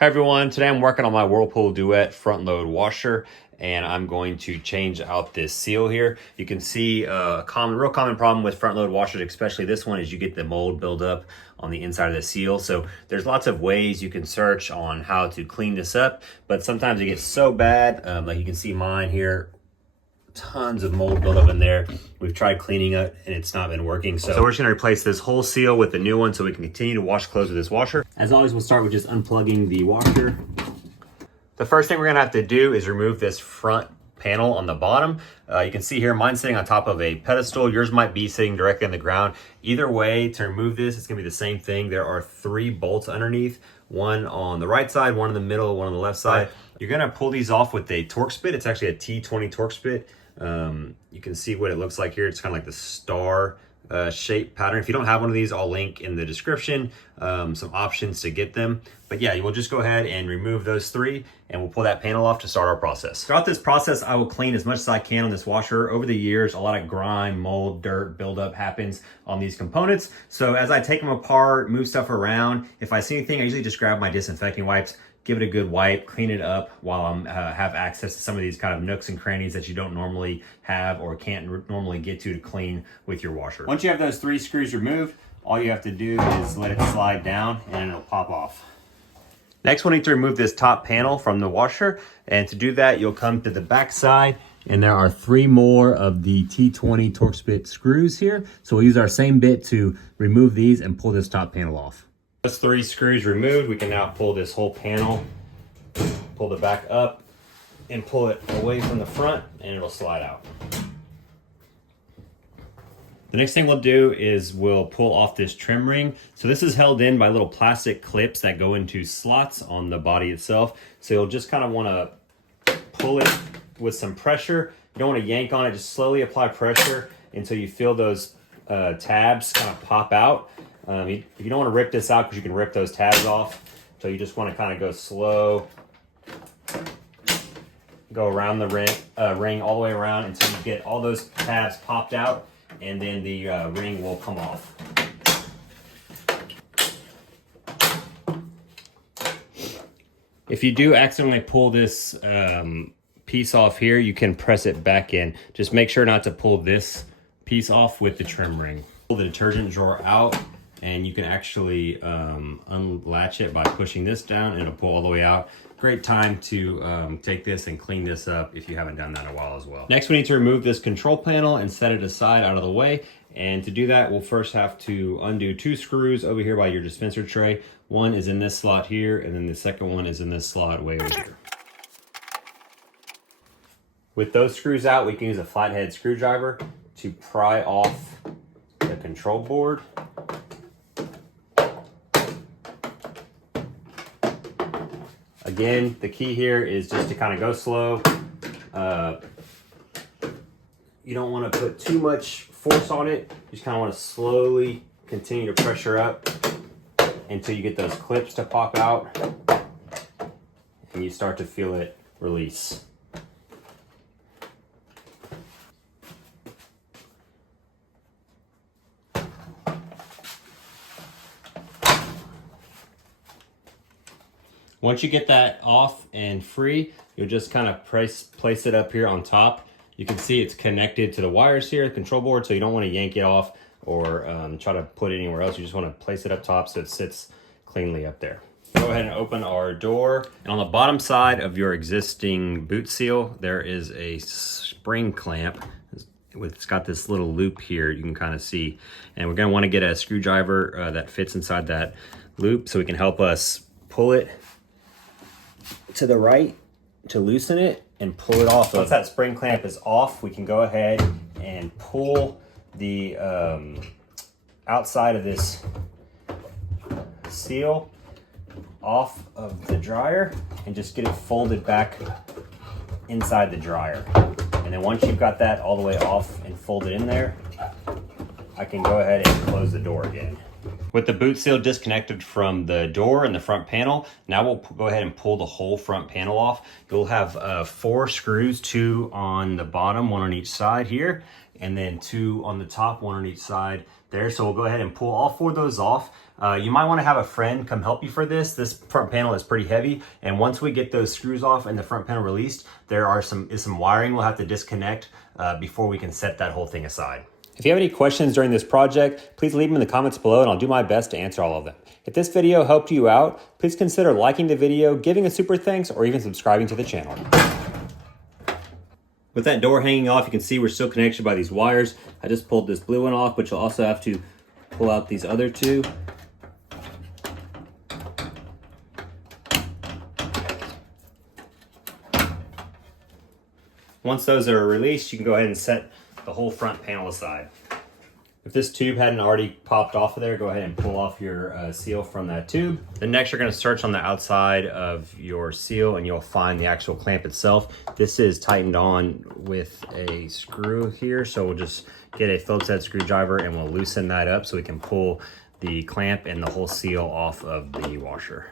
Hi everyone, today I'm working on my Whirlpool Duet front load washer and I'm going to change out this seal here. You can see a real common problem with front load washers, especially this one, is you get the mold buildup on the inside of the seal. So there's lots of ways you can search on how to clean this up, but sometimes it gets so bad, like you can see mine here, tons of mold buildup in there. We've tried cleaning it and it's not been working. So we're just gonna replace this whole seal with a new one so we can continue to wash clothes with this washer. As always, we'll start with just unplugging the washer. The first thing we're gonna have to do is remove this front panel on the bottom. You can see here, mine's sitting on top of a pedestal. Yours might be sitting directly on the ground. Either way, to remove this, it's gonna be the same thing. There are 3 bolts underneath, one on the right side, one in the middle, one on the left side. You're gonna pull these off with a Torx bit. It's actually a T20 Torx bit. You can see what it looks like here. It's kind of like the star shape pattern. If you don't have one of these, I'll link in the description some options to get them. But yeah, we'll just go ahead and remove those 3 and we'll pull that panel off to start our process. Throughout this process, I will clean as much as I can on this washer. Over the years, a lot of grime, mold, dirt buildup happens on these components. So as I take them apart, move stuff around, if I see anything, I usually just grab my disinfecting wipes, give it a good wipe, clean it up while I'm have access to some of these kind of nooks and crannies that you don't normally have or can't normally get to clean with your washer. Once you have those 3 screws removed, all you have to do is let it slide down and it'll pop off. Next, we'll need to remove this top panel from the washer. And to do that, you'll come to the back side and there are 3 more of the T20 Torx bit screws here. So we'll use our same bit to remove these and pull this top panel off. Those 3 screws removed, we can now pull this whole panel, pull the back up and pull it away from the front and it'll slide out. The next thing we'll do is we'll pull off this trim ring. So this is held in by little plastic clips that go into slots on the body itself. So you'll just kind of want to pull it with some pressure. You don't want to yank on it, just slowly apply pressure until you feel those tabs kind of pop out. You don't want to rip this out because you can rip those tabs off. So you just want to kind of go slow, go around the ring all the way around until you get all those tabs popped out, and then the ring will come off. If you do accidentally pull this piece off here, you can press it back in. Just make sure not to pull this piece off with the trim ring. Pull the detergent drawer out, and you can actually unlatch it by pushing this down and it'll pull all the way out. Great time to take this and clean this up if you haven't done that in a while as well. Next, we need to remove this control panel and set it aside out of the way. And to do that, we'll first have to undo 2 screws over here by your dispenser tray. One is in this slot here, and then the second one is in this slot way over here. With those screws out, we can use a flathead screwdriver to pry off the control board. Again, the key here is just to kind of go slow. You don't want to put too much force on it. You just kind of want to slowly continue to pressure up until you get those clips to pop out and you start to feel it release. Once you get that off and free, you'll just kind of place it up here on top. You can see it's connected to the wires here, the control board, so you don't want to yank it off or try to put it anywhere else. You just want to place it up top so it sits cleanly up there. Go ahead and open our door. And on the bottom side of your existing boot seal, there is a spring clamp. It's got this little loop here you can kind of see. And we're going to want to get a screwdriver that fits inside that loop so it can help us pull it to the right to loosen it and pull it off. Once that spring clamp is off, we can go ahead and pull the outside of this seal off of the dryer and just get it folded back inside the dryer. And then once you've got that all the way off and folded in there, I can go ahead and close the door again. With the boot seal disconnected from the door and the front panel, now we'll go ahead and pull the whole front panel off. You'll have 4 screws, 2 on the bottom, 1 on each side here, and then 2 on the top, 1 on each side there. So we'll go ahead and pull all 4 of those off. You might want to have a friend come help you for this. This front panel is pretty heavy, and once we get those screws off and the front panel released, there is some wiring we'll have to disconnect before we can set that whole thing aside. If you have any questions during this project, please leave them in the comments below and I'll do my best to answer all of them. If this video helped you out, please consider liking the video, giving a super thanks, or even subscribing to the channel. With that door hanging off, you can see we're still connected by these wires. I just pulled this blue one off, but you'll also have to pull out these other 2. Once those are released, you can go ahead and set the whole front panel aside. If this tube hadn't already popped off of there, go ahead and pull off your seal from that tube. Then next you're going to search on the outside of your seal and you'll find the actual clamp itself. This is tightened on with a screw here, so we'll just get a Phillips head screwdriver and we'll loosen that up so we can pull the clamp and the whole seal off of the washer.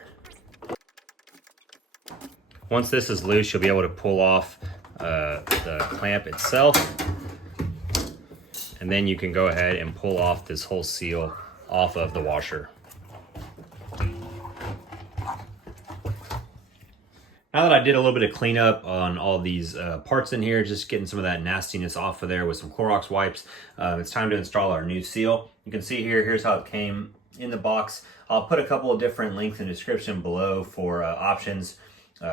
Once this is loose, you'll be able to pull off the clamp itself. And then you can go ahead and pull off this whole seal off of the washer. Now that I did a little bit of cleanup on all these parts in here, just getting some of that nastiness off of there with some Clorox wipes, it's time to install our new seal. You can see here's how it came in the box. I'll put a couple of different links in the description below for options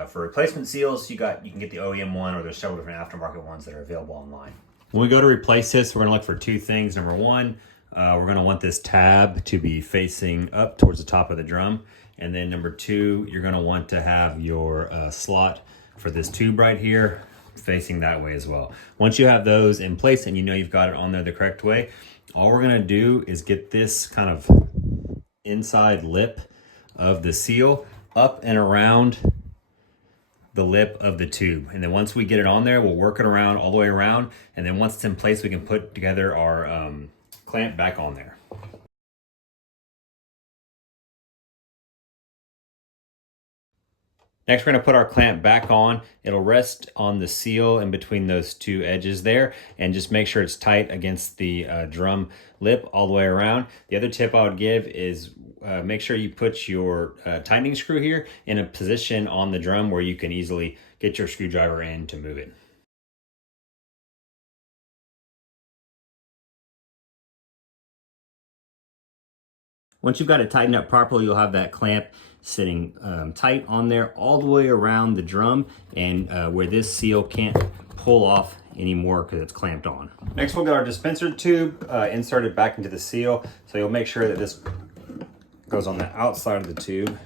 for replacement seals. You can get the OEM one, or there's several different aftermarket ones that are available online. When we go to replace this, we're going to look for 2 things. Number 1, we're going to want this tab to be facing up towards the top of the drum. And then number 2, you're going to want to have your slot for this tube right here facing that way as well. Once you have those in place and you know you've got it on there the correct way, all we're going to do is get this kind of inside lip of the seal up and around the lip of the tube. And then once we get it on there, we'll work it around all the way around. And then once it's in place, we can put together our clamp back on there. Next, we're going to put our clamp back on. It'll rest on the seal in between those 2 edges there, and just make sure it's tight against the drum lip all the way around. The other tip I would give is make sure you put your tightening screw here in a position on the drum where you can easily get your screwdriver in to move it. Once you've got it tightened up properly, you'll have that clamp sitting tight on there all the way around the drum, and where this seal can't pull off anymore because it's clamped on. Next, we'll get our dispenser tube inserted back into the seal. So you'll make sure that this goes on the outside of the tube.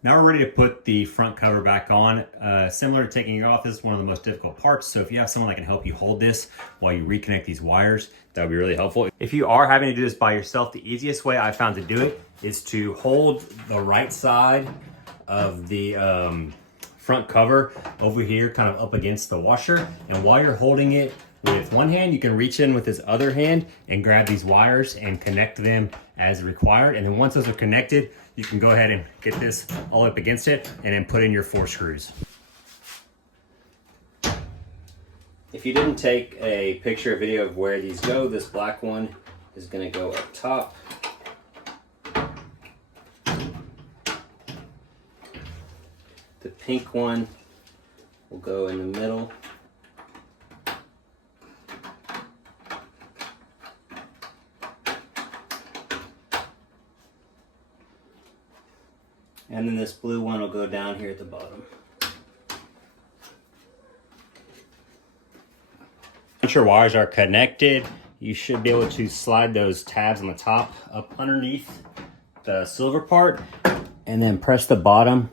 Now we're ready to put the front cover back on. Similar to taking it off, this is one of the most difficult parts. So if you have someone that can help you hold this while you reconnect these wires, that would be really helpful. If you are having to do this by yourself, the easiest way I found to do it is to hold the right side of the front cover over here, kind of up against the washer. And while you're holding it with one hand, you can reach in with this other hand and grab these wires and connect them as required. And then once those are connected, you can go ahead and get this all up against it and then put in your 4 screws. If you didn't take a picture or video of where these go, this black one is going to go up top. The pink one will go in the middle. And then this blue one will go down here at the bottom. Once your wires are connected, you should be able to slide those tabs on the top up underneath the silver part and then press the bottom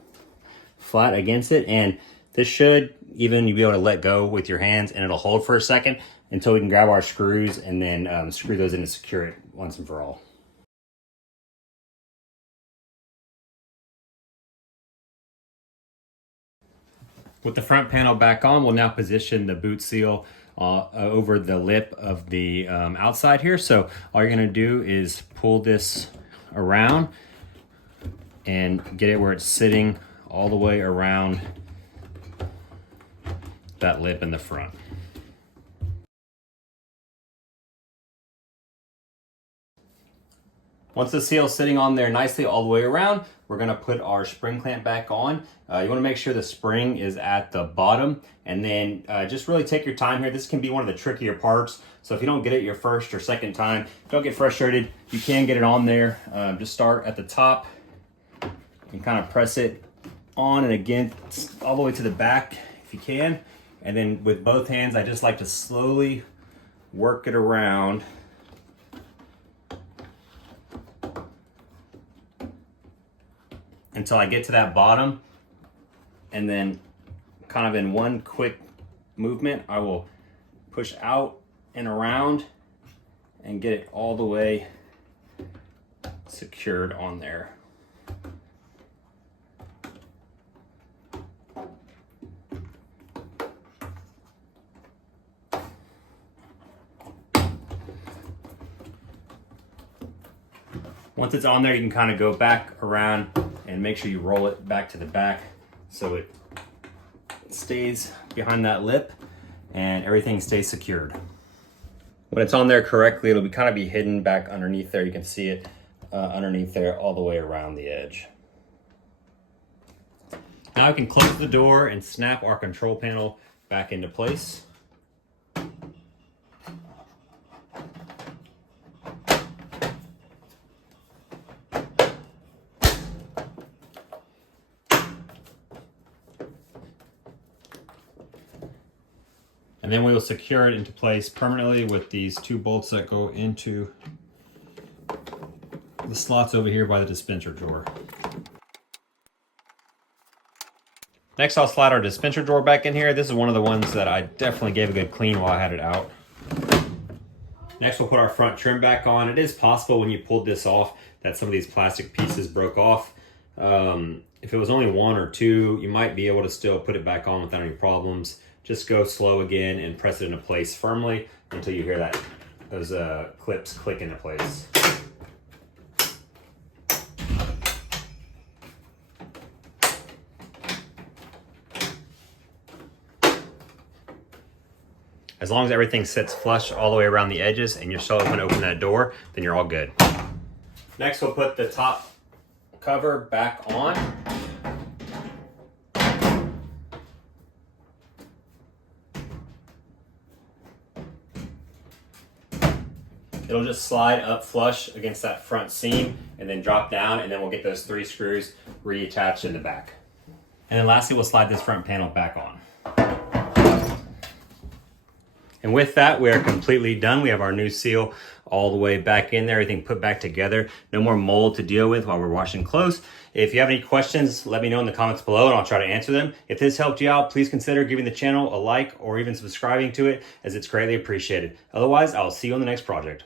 flat against it. And this should even be able to let go with your hands, and it'll hold for a second until we can grab our screws and then screw those in to secure it once and for all. With the front panel back on, we'll now position the boot seal over the lip of the outside here. So all you're gonna do is pull this around and get it where it's sitting all the way around that lip in the front. Once the seal's sitting on there nicely all the way around, we're gonna put our spring clamp back on. You wanna make sure the spring is at the bottom, and then just really take your time here. This can be one of the trickier parts. So if you don't get it your first or second time, don't get frustrated. You can get it on there. Just start at the top and kind of press it on, and again, all the way to the back if you can. And then with both hands, I just like to slowly work it around until I get to that bottom, and then kind of in one quick movement, I will push out and around and get it all the way secured on there. Once it's on there, you can kind of go back around and make sure you roll it back to the back so it stays behind that lip and everything stays secured. When it's on there correctly, it'll kind of be hidden back underneath there. You can see it underneath there all the way around the edge. Now I can close the door and snap our control panel back into place. And then we will secure it into place permanently with these two bolts that go into the slots over here by the dispenser drawer. Next, I'll slide our dispenser drawer back in here. This is one of the ones that I definitely gave a good clean while I had it out. Next, we'll put our front trim back on. It is possible when you pulled this off that some of these plastic pieces broke off. If it was only one or two, you might be able to still put it back on without any problems. Just go slow again and press it into place firmly until you hear that those clips click into place. As long as everything sits flush all the way around the edges and you're still going to open that door, then you're all good. Next, we'll put the top cover back on. It'll just slide up flush against that front seam and then drop down, and then we'll get those 3 screws reattached in the back. And then lastly, we'll slide this front panel back on. And with that, we are completely done. We have our new seal all the way back in there, everything put back together. No more mold to deal with while we're washing clothes. If you have any questions, let me know in the comments below and I'll try to answer them. If this helped you out, please consider giving the channel a like or even subscribing to it, as it's greatly appreciated. Otherwise, I'll see you on the next project.